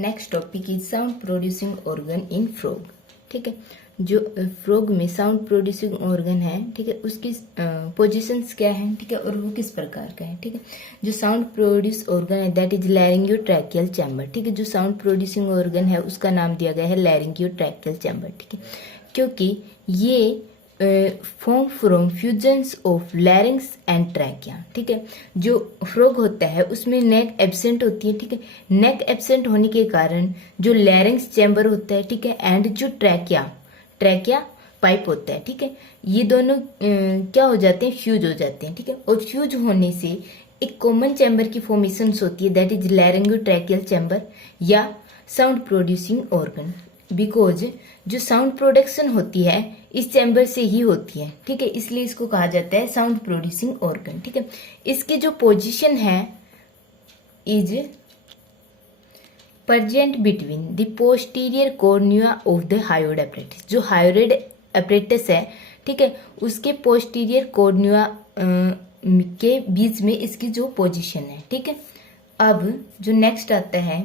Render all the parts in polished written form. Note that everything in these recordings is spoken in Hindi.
Next topic is sound producing organ in frog. ठीक है, जो फ्रॉग में साउंड प्रोड्यूसिंग ऑर्गन है, ठीक है, उसकी पोजीशंस क्या है, ठीक है, और वो किस प्रकार का है। ठीक है, जो साउंड प्रोड्यूस ऑर्गन है दैट इज लैरिंगियोट्रैकियल चैम्बर। ठीक है, जो साउंड प्रोड्यूसिंग ऑर्गन है उसका नाम दिया गया है लैरिंगियोट्रैकियल चैम्बर। ठीक है, क्योंकि ये form from fusions of लैरिंग्स and trachea. ठीक है, जो फ्रॉग होता है उसमें नेक एब्सेंट होती है। ठीक है, नेक एब्सेंट होने के कारण जो लैरिंग्स चैम्बर होता है, ठीक है, एंड जो ट्रैकिया पाइप होता है, ठीक है, ये दोनों क्या हो जाते हैं, फ्यूज हो जाते हैं। ठीक है, और फ्यूज होने से एक कॉमन चैम्बर की फॉर्मेशन होती है दैट इज लैरिंगोट्रैकियल चैम्बर या साउंड प्रोड्यूसिंग ऑर्गन। बिकॉज जो साउंड प्रोडक्शन होती है इस चैम्बर से ही होती है। ठीक है, इसलिए इसको कहा जाता है साउंड प्रोड्यूसिंग ऑर्गन। ठीक है, इसकी जो पोजीशन है is present between the posterior cornea of the hyoid apparatus. जो हायोइड एपरेटस है, ठीक है, उसके पोस्टीरियर कॉर्निया के बीच में इसकी जो पोजीशन है। ठीक है, अब जो नेक्स्ट आता है,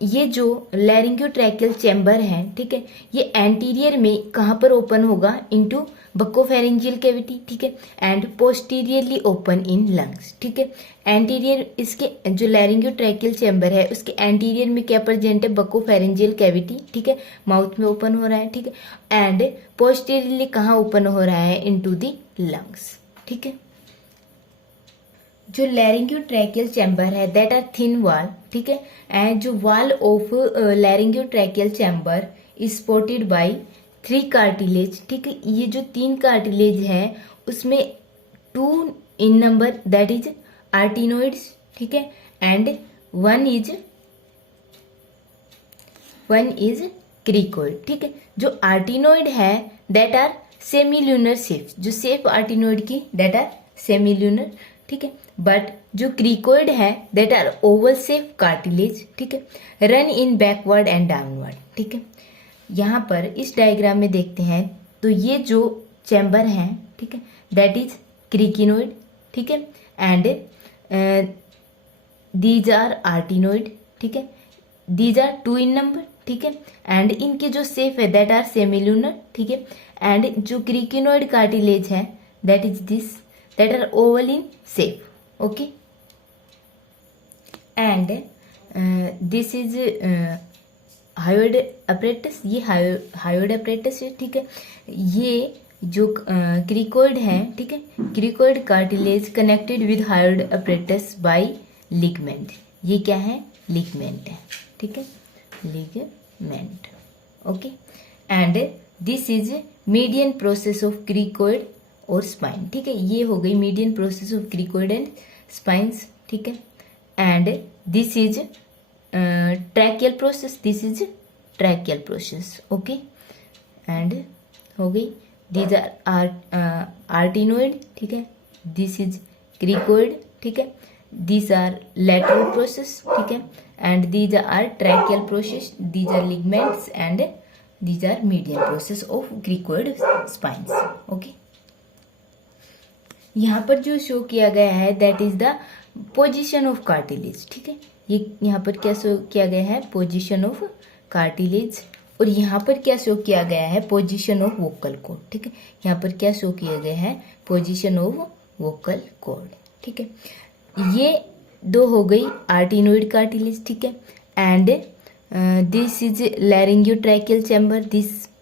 ये जो लैरिंगियोट्रैकियल चैम्बर है, ठीक है, ये एंटीरियर में कहाँ पर ओपन होगा, इनटू बकोफेरेंजियल कैविटी। ठीक है, and posteriorly open in lungs. ठीक है, एंटीरियर इसके जो लैरिंगियोट्रैकियल चैम्बर है उसके एंटीरियर में क्या प्रेजेंट है, बकोफेरेंजियल कैविटी। ठीक है, माउथ में ओपन हो रहा है। ठीक है, एंड पोस्टीरियरली कहाँ ओपन हो रहा है, इनटू द लंग्स। ठीक है, जो लैरिंगियोट्रैकियल चैम्बर है दैट आर थिन वॉल। ठीक है, एंड जो wall of laryngotracheal chamber is supported by 3 cartilage. ठीक है, ये जो 3 कार्टिलेज है उसमें 2 in number that is arytenoids. ठीक है, एंड वन इज क्रिकोइड। ठीक है, जो आर्टिनोइड है दैट आर सेमील्यूनर शेप, जो शेप आर्टिनोइड की दैट आर सेमील्यूनर। ठीक है, बट जो क्रिकोइड है that are oval shape cartilage. ठीक है, run in backward and downward. ठीक है, यहाँ पर इस डायग्राम में देखते हैं तो ये जो चैम्बर है, ठीक है, दैट इज क्रिकिनोइड। ठीक है, एंड दीज आर आर्टिनोइड। ठीक है, दीज आर 2 इन नंबर। ठीक है, एंड इनके जो शेप है दैट आर सेमिल्यूनर। ठीक है, एंड जो क्रिकिनोइड कार्टिलेज है that is this that are oval in shape. Okay, and this is hyoid apparatus. ये हायोइड अपरेटस है। ठीक है, ये जो क्रिकोइड है, ठीक है, cricoid cartilage connected with hyoid apparatus by ligament. ये क्या है, लिगमेंट है। ठीक है, ligament. Okay, and this is median process of cricoid और स्पाइन। ठीक है, ये हो गई median process of cricoid and spines. ठीक है, and this is tracheal process, this is tracheal process. Okay, and हो गई, दीज आर आर्टिनोइड। ठीक है, दिस इज क्रिकोइड। ठीक है, दीज आर लैटरल प्रोसेस। ठीक है, and these are tracheal process, these are ligaments and these are median process of cricoid spines. Okay, यहाँ पर जो शो किया गया है that is the position of cartilage. ठीक है, ये यहाँ पर क्या शो किया गया है, पोजीशन ऑफ कार्टिलेज, और यहाँ पर क्या शो किया गया है, पोजीशन ऑफ वोकल कॉर्ड। ठीक है, यहाँ पर क्या शो किया गया है, पोजीशन ऑफ वोकल कॉर्ड। ठीक है, ये 2 हो गई आर्टिनोइड कार्टिलेज। ठीक है, and this is laryngotracheal chamber,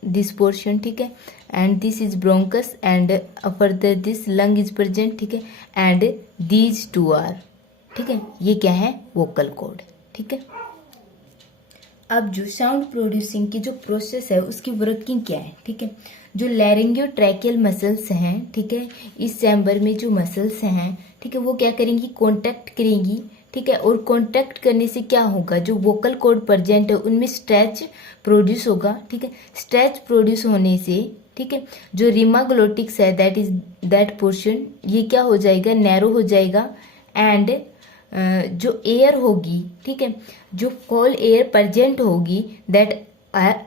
this portion. ठीक है, and this is bronchus and further this lung is present। ठीक है, and these 2 are, ठीक है, ये क्या है, वोकल कॉर्ड। ठीक है, अब जो साउंड प्रोड्यूसिंग की जो प्रोसेस है उसकी वर्किंग क्या है। ठीक है, जो लैरिंगियोट्रैकियल मसल्स हैं, ठीक है, इस चैम्बर में जो मसल्स हैं, ठीक है, वो क्या करेंगी, कॉन्टैक्ट करेंगी। ठीक है, और कॉन्टैक्ट करने से क्या होगा, जो वोकल कॉर्ड प्रेजेंट है उनमें स्ट्रेच प्रोड्यूस होगा। ठीक है, स्ट्रेच प्रोड्यूस होने से, ठीक है, जो रीमा ग्लोटिक्स है दैट इज दैट पोर्शन, ये क्या हो जाएगा, नैरो हो जाएगा, एंड जो एयर होगी, ठीक है, जो कॉल एयर प्रेजेंट होगी दैट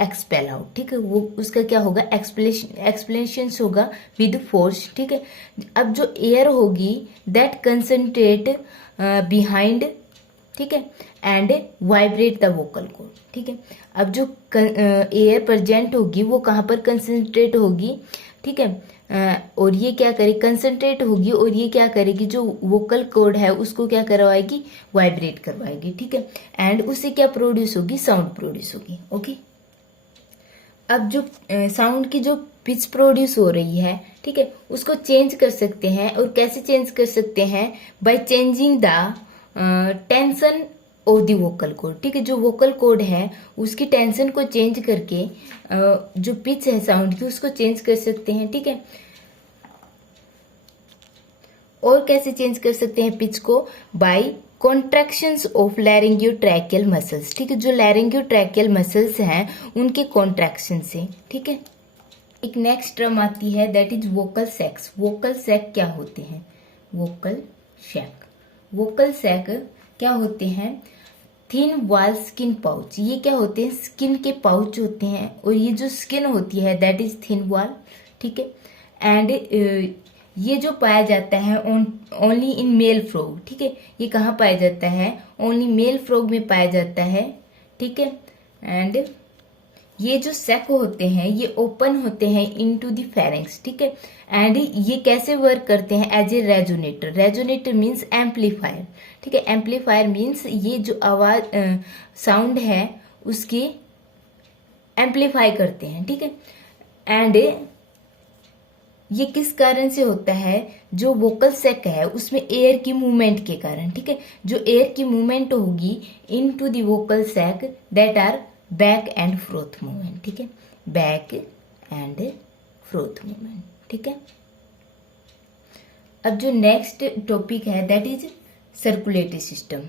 एक्सपेल आउट। ठीक है, वो उसका क्या होगा, एक्सप्लेनेशन होगा विद फोर्स। ठीक है, अब जो एयर होगी दैट कंसंट्रेट बिहाइंड, ठीक है, and vibrate the vocal cord, ठीक है। अब जो एयर प्रेजेंट होगी वो कहाँ पर कंसंट्रेट होगी, ठीक है, और ये क्या करेगी, कंसंट्रेट होगी, और ये क्या करेगी, जो वोकल कॉर्ड है उसको क्या करवाएगी, वाइब्रेट करवाएगी, ठीक है। एंड उससे क्या प्रोड्यूस होगी, साउंड प्रोड्यूस होगी, ओके। अब जो साउंड की जो पिच प्रोड्यूस हो रही है, ठीक है, उसको चेंज कर सकते हैं, और कैसे चेंज कर सकते हैं, by changing the tension of the vocal cord, ठीक है। जो वोकल कॉर्ड है उसकी टेंशन को चेंज करके जो पिच है साउंड की उसको चेंज कर सकते हैं, ठीक है। और कैसे चेंज कर सकते हैं पिच को, बाय कॉन्ट्रैक्शंस ऑफ लैरिंगियोट्रैकियल मसल्स, ठीक है। जो लैरिंगियोट्रैकियल मसल्स हैं उनके कॉन्ट्रैक्शन से, ठीक है। एक नेक्स्ट टर्म आती है that is vocal sacs. Vocal sac क्या होते हैं, वोकल सैक, वोकल सैक क्या होते हैं, थिन वॉल स्किन पाउच। ये क्या होते हैं, स्किन के पाउच होते हैं, और ये जो स्किन होती है दैट इज थिन वॉल, ठीक है। एंड ये जो पाया जाता है ओनली इन मेल फ्रॉग, ठीक है। ये कहाँ पाया जाता है, ओनली मेल फ्रॉग में पाया जाता है, ठीक है। एंड ये जो सैक होते हैं ये ओपन होते हैं इनटू द फेरेंक्स, ठीक है। एंड ये कैसे वर्क करते हैं, as a resonator. Resonator means amplifier, ठीक है। एम्पलीफायर मीन्स ये जो आवाज साउंड है उसकी एम्पलीफाई करते हैं, ठीक है। एंड ये किस कारण से होता है, जो वोकल सैक है उसमें एयर की मूवमेंट के कारण, ठीक है। जो एयर की मूवमेंट होगी into the vocal sac that are back and froth movement, ठीक है। बैक एंड फ्रोथ मूवमेंट, ठीक है। अब जो नेक्स्ट टॉपिक है that is circulatory system,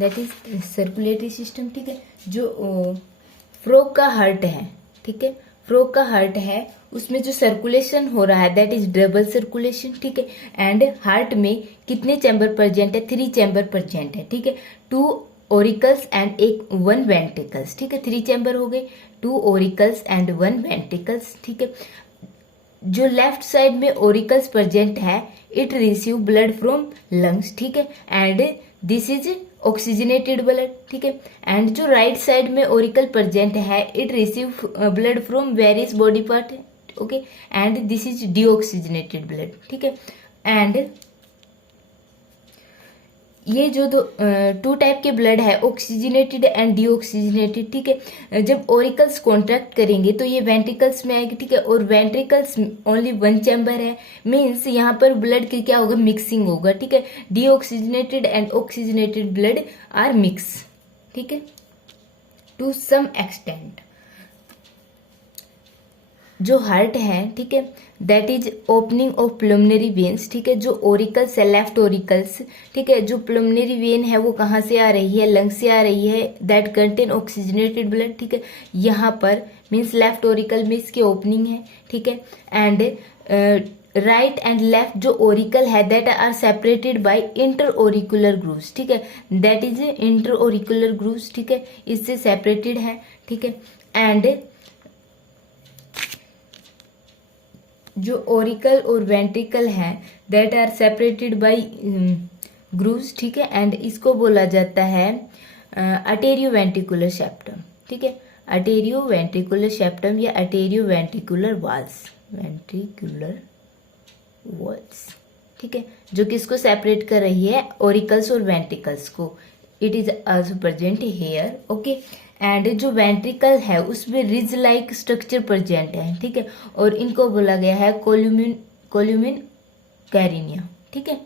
that is circulatory system, ठीक है। जो फ्रॉग का हार्ट है, ठीक है, फ्रॉग का हार्ट है उसमें जो सर्कुलेशन हो रहा है दैट इज डबल सर्कुलेशन, ठीक है। एंड हार्ट में कितने चैम्बर प्रेजेंट है, 3 चैम्बर प्रेजेंट है, ठीक है। 2 ओरिकल्स एंड 1 वेंट्रिकल्स, ठीक है। 3 चैम्बर हो गए, 2 ओरिकल्स एंड 1 वेंट्रिकल्स, ठीक है। जो लेफ्ट साइड में ओरिकल्स प्रेजेंट है it receive blood from lungs, ठीक है। And this is oxygenated blood, ठीक है। एंड जो राइट साइड में ओरिकल प्रेजेंट है it receive blood from various body part, okay. And this is deoxygenated blood, ठीक है। एंड ये जो 2 टाइप के ब्लड है ऑक्सीजनेटेड एंड डीऑक्सीजनेटेड, ठीक है। जब ओरिकल्स कॉन्ट्रैक्ट करेंगे तो ये वेंट्रिकल्स में आएगी, ठीक है। और वेंट्रिकल्स ओनली 1 चैम्बर है, मीन्स यहाँ पर ब्लड की क्या होगा, मिक्सिंग होगा, ठीक है। Deoxygenated and oxygenated blood are mix, ठीक है, टू सम एक्सटेंट। जो हार्ट है, ठीक है, that is opening of pulmonary veins, ठीक है। जो ओरिकल्स है लेफ्ट ओरिकल्स, ठीक है, जो प्लमनरी वेन है वो कहाँ से आ रही है, लंग से आ रही है, दैट कंटेन ऑक्सीजनेटेड ब्लड, ठीक है। यहाँ पर मीन्स लेफ्ट ओरिकल में इसकी ओपनिंग है, ठीक है। एंड राइट एंड लेफ्ट जो ओरिकल है that are separated by inter auricular grooves, ठीक है। That is inter auricular grooves, ठीक है, इससे सेपरेटेड है, ठीक है। एंड जो ओरिकल और वेंट्रिकल है that are separated by grooves, ठीक है। एंड इसको बोला जाता है अटेरियो वेंट्रिकुलर सेप्टम, ठीक है। अटेरियो वेंट्रिकुलर सेप्टम या अटेरियो वेंट्रिकुलर वॉल्स, वेंट्रिकुलर वॉल्स, ठीक है, जो किसको सेपरेट कर रही है, ओरिकल्स और वेंट्रिकल्स को। It is also present here, okay. And जो वेंट्रिकल है उसमें रिज लाइक स्ट्रक्चर प्रेजेंट है, ठीक है। और इनको बोला गया है कोल्यूमिन कैरिनिया, ठीक है।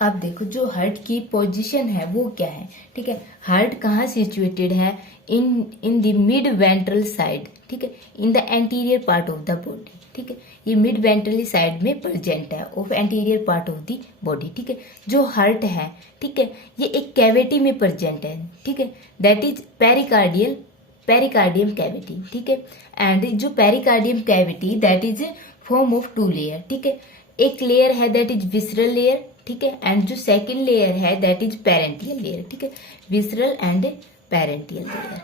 अब देखो जो हार्ट की पोजीशन है वो क्या है, ठीक है। हार्ट कहाँ सिचुएटेड है, in the mid ventral side, ठीक है, in the anterior part of the body, ठीक है। ये मिड वेंट्रली साइड में प्रेजेंट है of anterior part of the body, ठीक है। जो हार्ट है, ठीक है, ये एक कैविटी में प्रेजेंट है, ठीक है, दैट इज पेरिकार्डियम कैविटी, ठीक है। एंड जो pericardium cavity that is form of 2 layer, ठीक है। एक लेयर है दैट इज विसरल लेयर, ठीक है। एंड जो सेकेंड लेयर है दैट इज पेरेंटियल लेयर, ठीक है। Visceral and parental layer,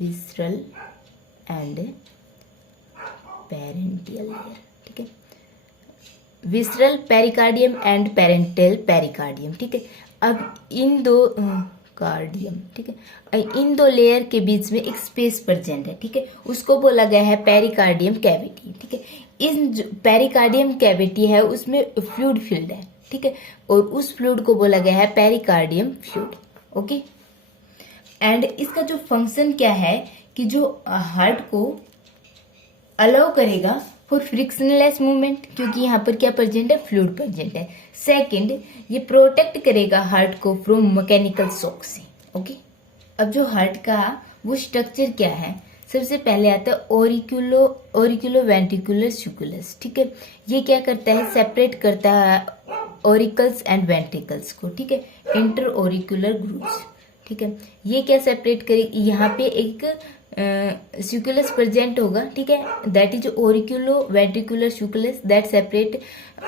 visceral and parental layer, ठीक है। Visceral pericardium and parental pericardium, ठीक है। अब इन दो कार्डियम, ठीक है, इन दो लेयर के बीच में एक स्पेस प्रेजेंट है, ठीक है, उसको बोला गया है पेरिकार्डियम कैविटी, ठीक है। इन जो पेरिकार्डियम कैविटी है उसमें फ्लूइड फिल्ड है, ठीक है, और उस फ्लूइड को बोला गया है पेरिकार्डियम फ्लूइड। ओके, एंड इसका जो फंक्शन क्या है कि जो हार्ट को अलाउ करेगा फॉर फ्रिक्शनलेस मूवमेंट, क्योंकि यहाँ पर क्या प्रेजेंट है, फ्लूइड प्रेजेंट है। सेकंड, ये प्रोटेक्ट करेगा हार्ट को फ्रॉम मैकेनिकल शॉक से। ओके, अब जो हार्ट का वो स्ट्रक्चर क्या है, सबसे पहले आता है ओरिकुलो वेंट्रिकुलर स्यूकुलस, ठीक है। ये क्या करता है, सेपरेट करता है ओरिकल्स एंड वेंट्रिकल्स को, ठीक है, इंटर ओरिकुलर ग्रूव्स, ठीक है। ये क्या सेपरेट करेगी, यहाँ पे एक स्यूकुलस प्रेजेंट होगा, ठीक है, that is auriculo ventricular sulcus that separate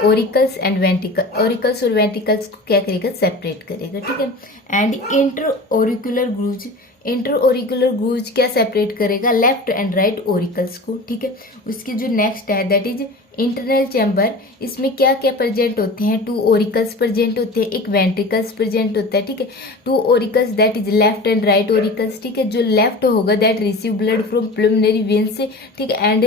auricles and ventricle, auricles और वेंट्रिकल्स को क्या करेगा, सेपरेट करेगा, ठीक है। And inter auricular grooves, inter auricular grooves क्या सेपरेट करेगा, लेफ्ट एंड राइट ओरिकल्स को, ठीक है। उसकी जो नेक्स्ट है दैट इज इंटरनल चैम्बर, इसमें क्या क्या प्रेजेंट होते हैं, 2 ओरिकल्स प्रेजेंट होते हैं, एक वेंट्रिकल्स प्रेजेंट होता है, ठीक है। 2 auricles that is left and right auricles, ठीक है। जो लेफ्ट होगा that receive blood from pulmonary veins से, ठीक है, and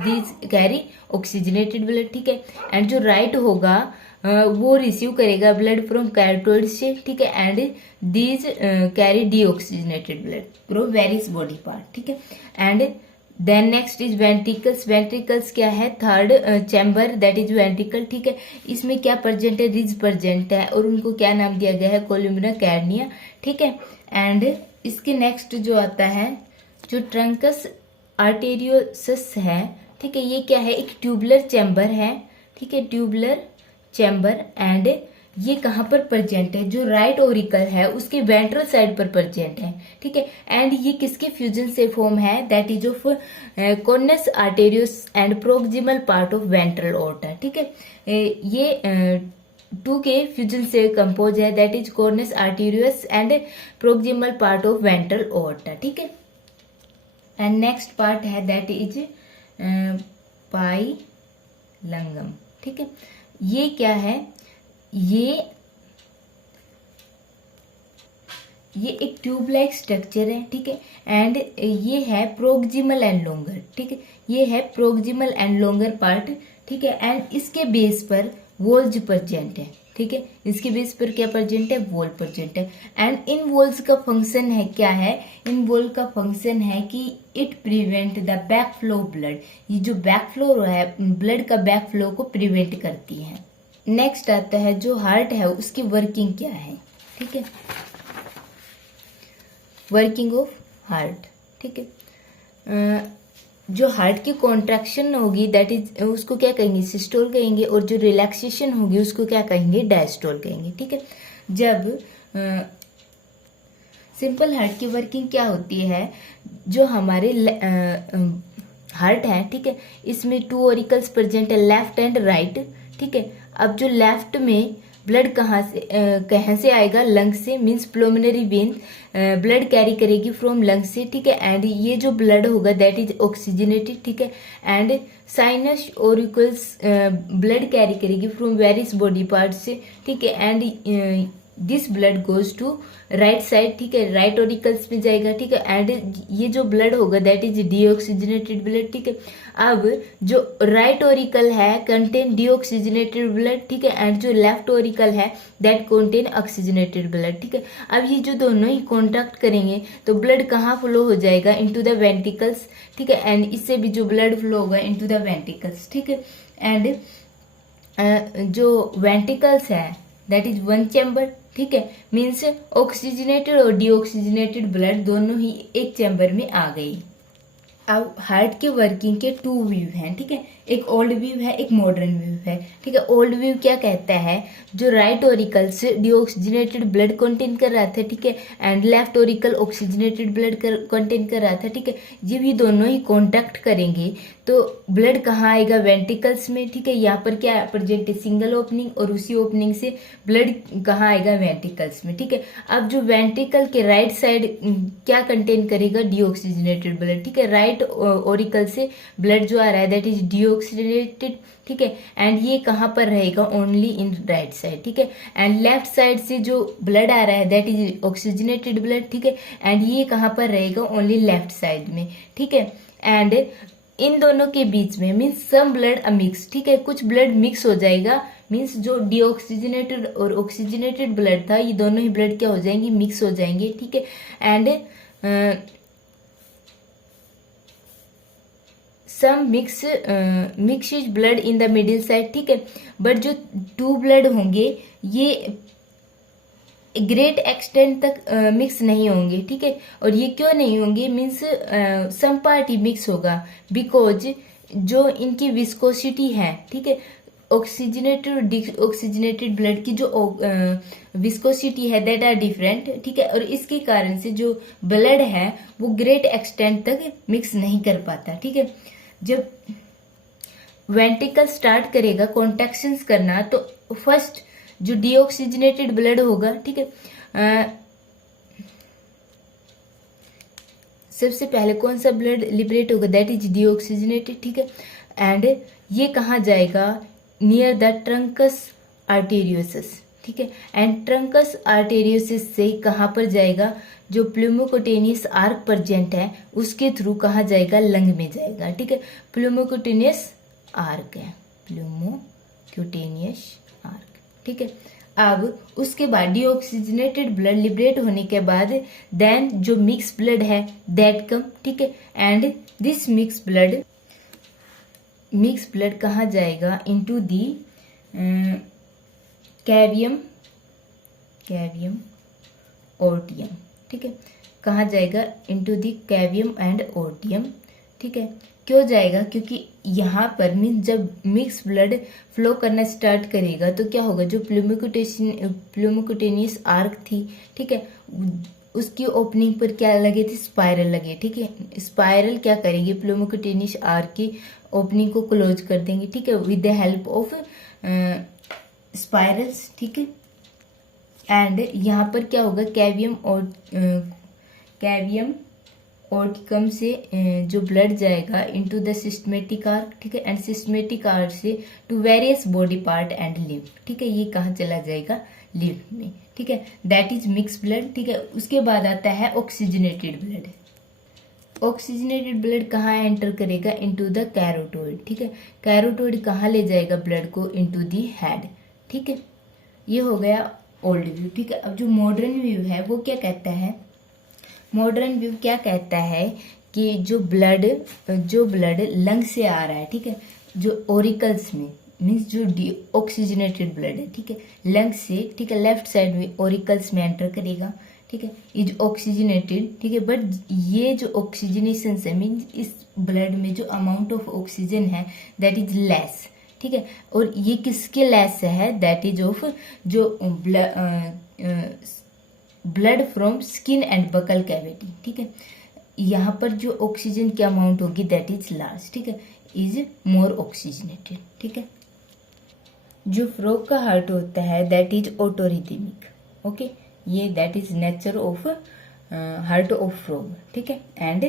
these carry oxygenated blood, ठीक है। एंड जो राइट होगा वो रिसीव करेगा ब्लड फ्रॉम कैरोटिड से, ठीक है, and these carry deoxygenated blood from various body part, ठीक है। And then next is ventricles, ventricles क्या है, third chamber that is ventricle, ठीक है। इसमें क्या प्रेजेंट है, रिज प्रेजेंट है, और उनको क्या नाम दिया गया है, कोलुमिना कैर्निया, ठीक है। एंड इसके नेक्स्ट जो आता है जो ट्रंकस आर्टेरियोसस है, ठीक है, ये क्या है, एक ट्यूबुलर चैम्बर है, ठीक है, ट्यूबुलर चैम्बर। एंड ये कहाँ पर प्रेजेंट है, जो राइट ओरिकल है उसके वेंट्रल साइड पर प्रेजेंट है, ठीक है। एंड ये किसके फ्यूजन से फॉर्म है, that is of conus arteriosus and proximal part of ventral aorta, ठीक है। ये 2 के फ्यूजन से कंपोज है, that is conus arteriosus and proximal part of ventral aorta, ठीक है। एंड नेक्स्ट पार्ट है दैट इज पाइलंगम, ठीक है। ये क्या है, ये एक ट्यूब लाइक स्ट्रक्चर है, ठीक है। एंड ये है प्रोक्सिमल एंड लोंगर, ठीक है, ये है प्रोक्सिमल एंड लोंगर पार्ट, ठीक है। एंड इसके बेस पर वोल्ज प्रेजेंट है, ठीक है, इसके बेस पर क्या प्रेजेंट है, वोल प्रेजेंट है। एंड इन वोल्स का फंक्शन है क्या है, इन वोल का फंक्शन है कि it prevent the back flow blood, ये जो बैक फ्लो है ब्लड का बैक फ्लो को प्रिवेंट करती है। नेक्स्ट आता है जो हार्ट है उसकी वर्किंग क्या है, ठीक है, वर्किंग ऑफ हार्ट, ठीक है। जो हार्ट की कॉन्ट्रैक्शन होगी दैट इज उसको क्या कहेंगे, सिस्टोल कहेंगे, और जो रिलैक्सेशन होगी उसको क्या कहेंगे, डायस्टोल कहेंगे, ठीक है। जब सिंपल हार्ट की वर्किंग क्या होती है, जो हमारे हार्ट है, ठीक है, इसमें 2 ओरिकल्स प्रेजेंट है, लेफ्ट एंड राइट, ठीक है। अब जो लेफ्ट में ब्लड कहाँ से आएगा, लंग से, मीन्स प्लुमिनरी वेन ब्लड कैरी करेगी फ्रॉम लंग से, ठीक है। एंड ये जो ब्लड होगा दैट इज ऑक्सीजनेटेड, ठीक है। And sinus auricles blood carry करेगी फ्रॉम वेरियस बॉडी पार्ट से, ठीक है। And this blood goes to right side, ठीक है, राइट ओरिकल्स में जाएगा, ठीक है। एंड ये जो ब्लड होगा दैट इज डीऑक्सीजनेटेड ब्लड, ठीक है। अब जो राइट ओरिकल है कंटेन डीऑक्सीजनेटेड ब्लड, ठीक है, एंड जो लेफ्ट ओरिकल है दैट कंटेन ऑक्सीजनेटेड ब्लड, ठीक है। अब ये जो दोनों ही कॉन्ट्रैक्ट करेंगे तो ब्लड कहाँ फ्लो हो जाएगा, इनटू द वेंट्रिकल्स, ठीक है। एंड इससे भी जो ब्लड फ्लो होगा इनटू द वेंट्रिकल्स, ठीक है। एंड जो वेंट्रिकल्स है दैट इज 1 चैम्बर, ठीक है, मीन्स ऑक्सीजनेटेड और डीऑक्सीजनेटेड ब्लड दोनों ही एक चैम्बर में आ गई। अब हार्ट की वर्किंग के 2 व्यू हैं, ठीक है, एक ओल्ड व्यू है, एक मॉडर्न व्यू है, ठीक है। ओल्ड व्यू क्या कहता है, जो राइट ओरिकल से डीऑक्सीजनेटेड ब्लड कंटेन कर रहा था, ठीक है, and left Oracle oxygenated blood contain कर रहा था, ठीक है। ये भी दोनों ही कॉन्टैक्ट करेंगे तो ब्लड कहाँ आएगा, वेंट्रिकल्स में, ठीक है। यहाँ पर क्या प्रेजेंट है, सिंगल ओपनिंग, और उसी ओपनिंग से ब्लड कहाँ आएगा, वेंट्रिकल्स में, ठीक है। अब जो वेंट्रिकल के राइट साइड क्या कंटेन करेगा, डीऑक्सीजनेटेड ब्लड, ठीक है। राइट राइट ओरिकल से ब्लड जो आ रहा है दैट इज डीऑक्सीजनेटेड, ठीक है, एंड ये कहाँ पर रहेगा, ओनली इन राइट साइड, ठीक है, एंड लेफ्ट साइड से जो ब्लड आ रहा है दैट इज ऑक्सीजनेटेड ब्लड, ठीक है, एंड ये कहाँ पर रहेगा, ओनली लेफ्ट साइड में, ठीक है, एंड इन दोनों के बीच में means some blood a mix, ठीक है, कुछ ब्लड मिक्स हो जाएगा, मीन्स जो डीऑक्सीजनेटेड और ऑक्सीजनेटेड ब्लड था ये दोनों ही ब्लड क्या हो जाएंगे, मिक्स हो जाएंगे, ठीक है, and some mix blood in the middle side, ठीक है, बट जो टू ब्लड होंगे ये ग्रेट एक्सटेंट तक मिक्स नहीं होंगे, ठीक है, और ये क्यों नहीं होंगे, मीन्स सम पार्ट ही मिक्स होगा, बिकॉज जो इनकी विस्कोसिटी है, ठीक है, ऑक्सीजनेटेड और डिऑक्सीजनेटेड ब्लड की जो विस्कोसिटी है दैट आर डिफरेंट, ठीक है, और इसके कारण से जो ब्लड है वो ग्रेट एक्सटेंट तक मिक्स नहीं कर पाता, ठीक है। जब वेंट्रिकल स्टार्ट करेगा कॉन्ट्रैक्शंस करना तो फर्स्ट जो डीऑक्सीजनेटेड ब्लड होगा, ठीक है, सबसे पहले कौन सा ब्लड लिबरेट होगा, दैट इज डीऑक्सीजनेटेड, ठीक है, एंड ये कहाँ जाएगा, नियर द ट्रंकस आर्टेरियोसस, ठीक है, एंड ट्रंकस आर्टेरियोसस से कहाँ पर जाएगा, जो प्लूमोकुटेनियस आर्क प्रेजेंट है उसके थ्रू कहाँ जाएगा, लंग में जाएगा, ठीक है, प्लूमोकुटेनियस आर्क है, प्लूमोकुटेनियस आर्क, ठीक है। अब उसके बाद डीऑक्सीजनेटेड ब्लड लिबरेट होने के बाद देन जो मिक्स ब्लड है दैट कम, ठीक है, एंड दिस मिक्स ब्लड कहाँ जाएगा, इनटू दी कैवियम ओर्टियम, ठीक है, कहाँ जाएगा, इनटू दी कैवियम एंड ओर्टियम, ठीक है, क्यों जाएगा, क्योंकि यहाँ पर मीन जब मिक्स ब्लड फ्लो करना स्टार्ट करेगा तो क्या होगा, जो प्लूमोकुटेनियस आर्क थी, ठीक है, उसकी ओपनिंग पर क्या लगे थे, स्पाइरल लगे, ठीक है, स्पाइरल क्या करेंगे, प्लूमोकुटेनियस आर्क की ओपनिंग को क्लोज कर देंगे, ठीक है, with the help of spirals, ठीक है, एंड यहाँ पर क्या होगा, कैवियम ओर्टिकम से जो ब्लड जाएगा इनटू द सिस्टमेटिक आर्क, ठीक है, एंड सिस्टमेटिक आर्क से to various body part and live, ठीक है, ये कहाँ चला जाएगा, लिव में, ठीक है, दैट इज मिक्स ब्लड, ठीक है। उसके बाद आता है ऑक्सीजनेटेड ब्लड। ऑक्सीजनेटेड ब्लड कहाँ एंटर करेगा, इनटू द कैरोटोइड, ठीक है, कैरोटोइड कहाँ ले जाएगा ब्लड को, इनटू द हेड, ठीक है, ये हो गया ओल्ड व्यू, ठीक है। अब जो मॉडर्न व्यू है वो क्या कहता है, मॉडर्न व्यू क्या कहता है कि जो ब्लड लंग से आ रहा है, ठीक है, जो ओरिकल्स में मीन्स जो ऑक्सीजनेटेड ब्लड है, ठीक है, लंग से, ठीक है, लेफ्ट साइड में ओरिकल्स में एंटर करेगा, ठीक है, इज ऑक्सीजनेटेड, ठीक है, बट ये जो ऑक्सीजनेशन है मीन्स इस ब्लड में जो अमाउंट ऑफ ऑक्सीजन है दैट इज लेस, ठीक है, और ये किसके लेस है, दैट इज ऑफ जो blood from skin and buccal cavity, ठीक है, यहाँ पर जो ऑक्सीजन की अमाउंट होगी दैट इज लार्ज, ठीक है, इज मोर ऑक्सीजनेटेड, ठीक है। जो फ्रॉग का हार्ट होता है दैट इज ऑटोरिथमिक, ओके, ये that is nature of heart of frog, ठीक है, and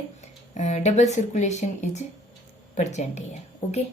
double circulation is present here, okay.